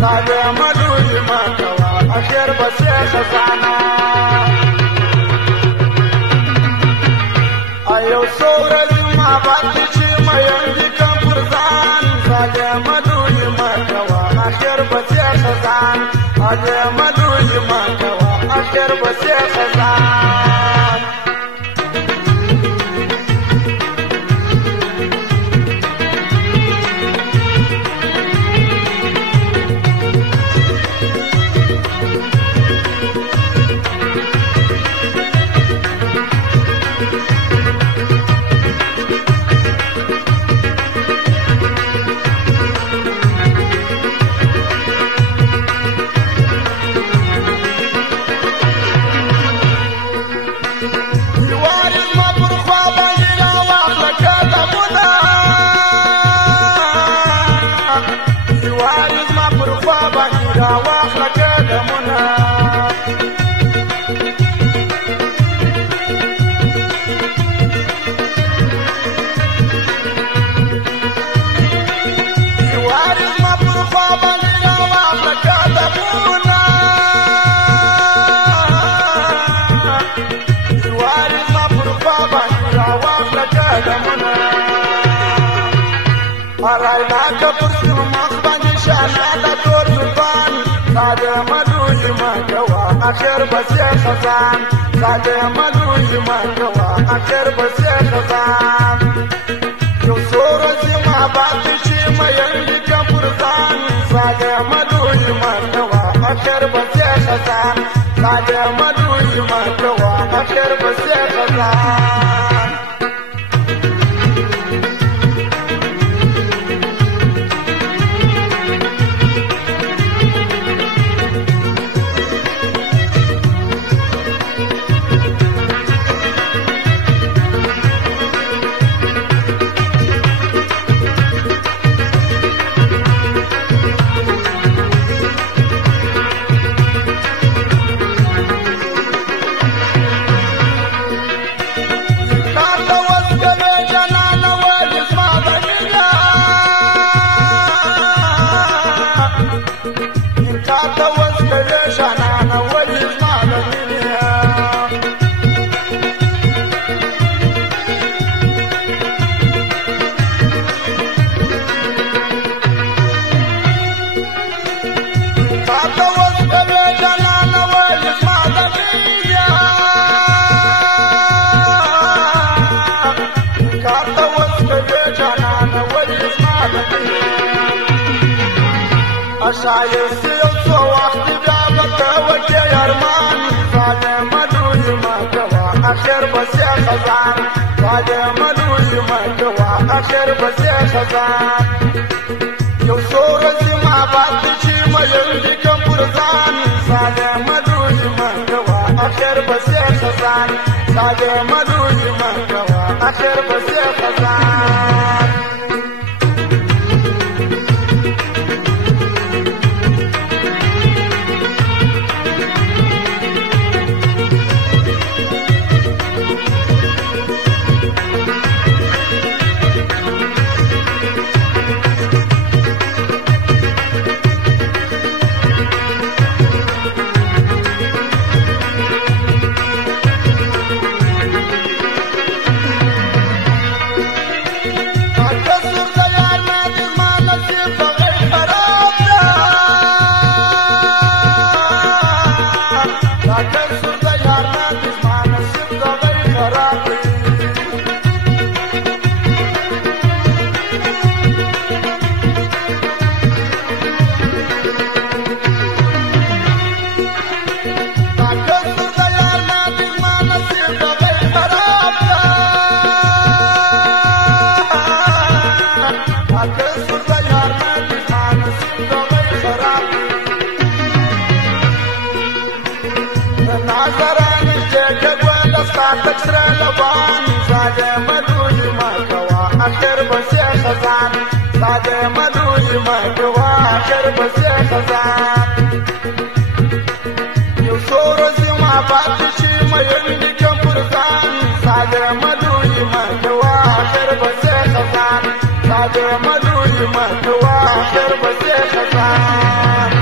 ساده مدوی مکوا اخر بسی خزانه ایو سورج ما باندې چې مېندې کم پرځان ساده مدوی مکوا اخر بسی خزانه ساده مدوی مکوا اخر بسی خزانه رايناك برسم مخبان شانا دور زبان ساده مدوي مكوا اخر بسي خزان ساده مدوي مكوا اخر بسي خزان يو سورج ما باتشي ما يندي كبرزان ساده مدوي مكوا اخر بسي خزان ساده مدوي مكوا اخر بسي خزان شاير سيل وقت جابك وجه يرمان ساده مدوي مكوا اخر بسي خزان ساده مدوي مكوا اخر بسي خزان يو سورج ما باتشي ميندي كم پرزان ساده مدوي مكوا اخر بسي خزان ساده مدوي مكوا اخر بسي خزان تكسر لبان ساده مدوي مكوا اخر بسي خزان ساده مدوي مكوا اخر بسي خزان يو سورج ما باتشي ميندي كم پرزان ساده مدوي مكوا اخر بسي خزان ساده مدوي مكوا اخر بسي خزان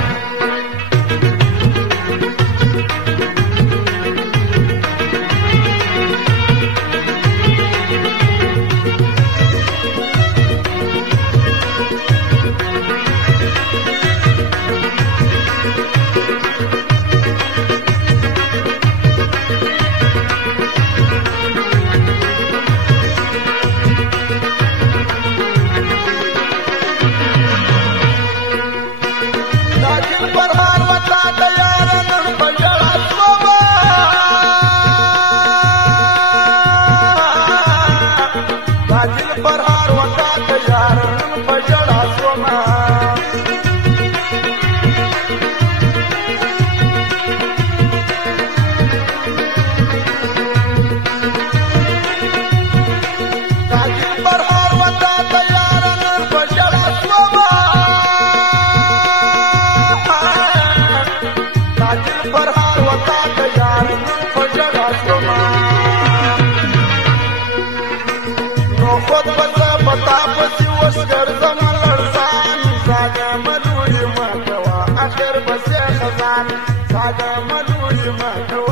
فرحان وتا تیار نن خوشا شوما نو خود پتا پتا پسی وسکر زما لرزان ساده مدوی ما کوا اخر بس خزان ساده مدوی ما کوا